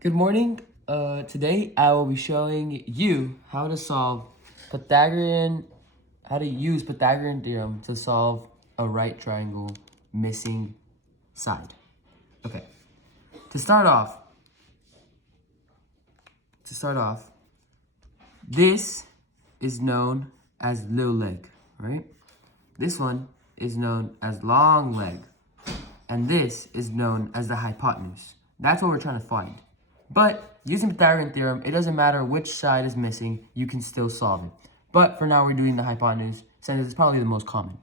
Good morning. Today I will be showing you how to use Pythagorean theorem to solve a right triangle missing side. Okay. To start off, this is known as little leg, right? This one is known as long leg, and this is known as the hypotenuse. That's what we're trying to find. But using Pythagorean theorem, it doesn't matter which side is missing, you can still solve it. But for now, we're doing the hypotenuse, since it's probably the most common.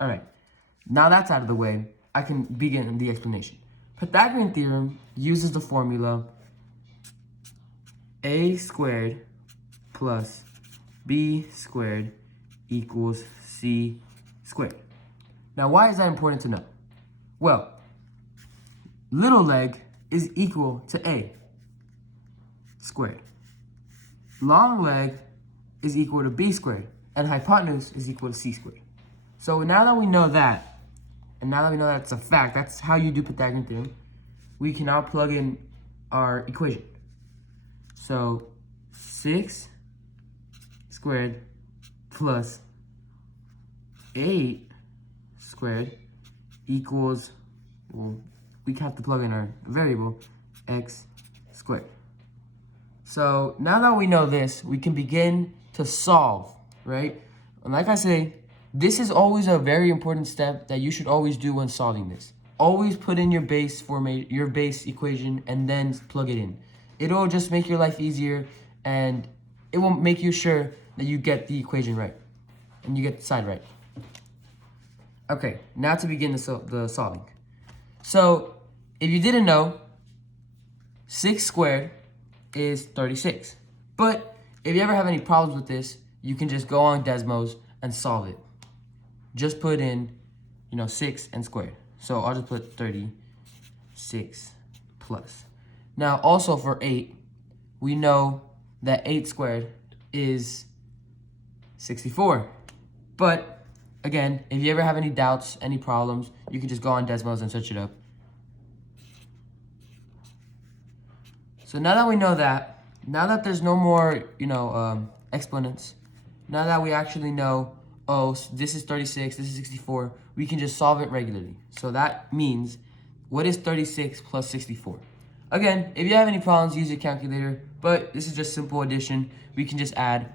All right, now that's out of the way, I can begin the explanation. Pythagorean theorem uses the formula a squared plus b squared equals c squared. Now, why is that important to know? Well, little leg is equal to a squared. Long leg is equal to b squared, and hypotenuse is equal to c squared. So now that we know that, and now that we know that's a fact, that's how you do Pythagorean theorem, we can now plug in our equation. So 6 squared plus 8 squared equals, well, we have to plug in our variable, x squared. So now that we know this, we can begin to solve, right? And like I say, this is always a very important step that you should always do when solving this. Always put in your base equation and then plug it in. It'll just make your life easier, and it will make you sure that you get the equation right and you get the side right. Okay, now to begin the solving. So if you didn't know, 6 squared is 36. But if you ever have any problems with this, you can just go on Desmos and solve it. Just put in, 6 and squared. So I'll just put 36 plus. Now also for 8, we know that 8 squared is 64. But again, if you ever have any doubts, any problems, you can just go on Desmos and search it up. So now that we know that, now that there's no more, exponents, now that we actually know, oh, this is 36, this is 64, we can just solve it regularly. So that means, what is 36 plus 64? Again, if you have any problems, use your calculator, but this is just simple addition. We can just add,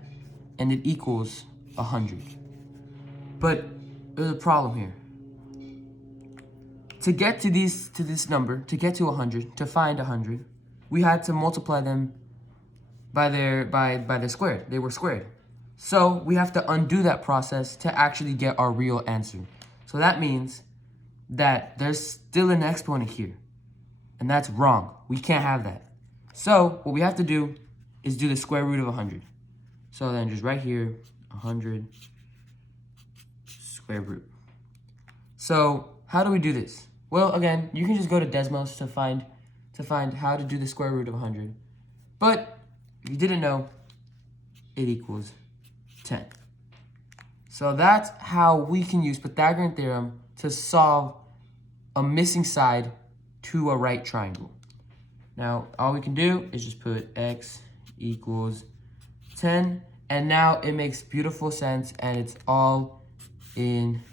and it equals 100. But there's a problem here. To get to this number, to get to 100, to find 100, we had to multiply them by their square. They were squared. So we have to undo that process to actually get our real answer. So that means that there's still an exponent here. And that's wrong. We can't have that. So what we have to do is do the square root of 100. So then just right here, 100 square root. So how do we do this? Well, again, you can just go to Desmos to find how to do the square root of 100. But if you didn't know, it equals 10. So that's how we can use Pythagorean theorem to solve a missing side to a right triangle. Now, all we can do is just put x equals 10, and now it makes beautiful sense, and it's all in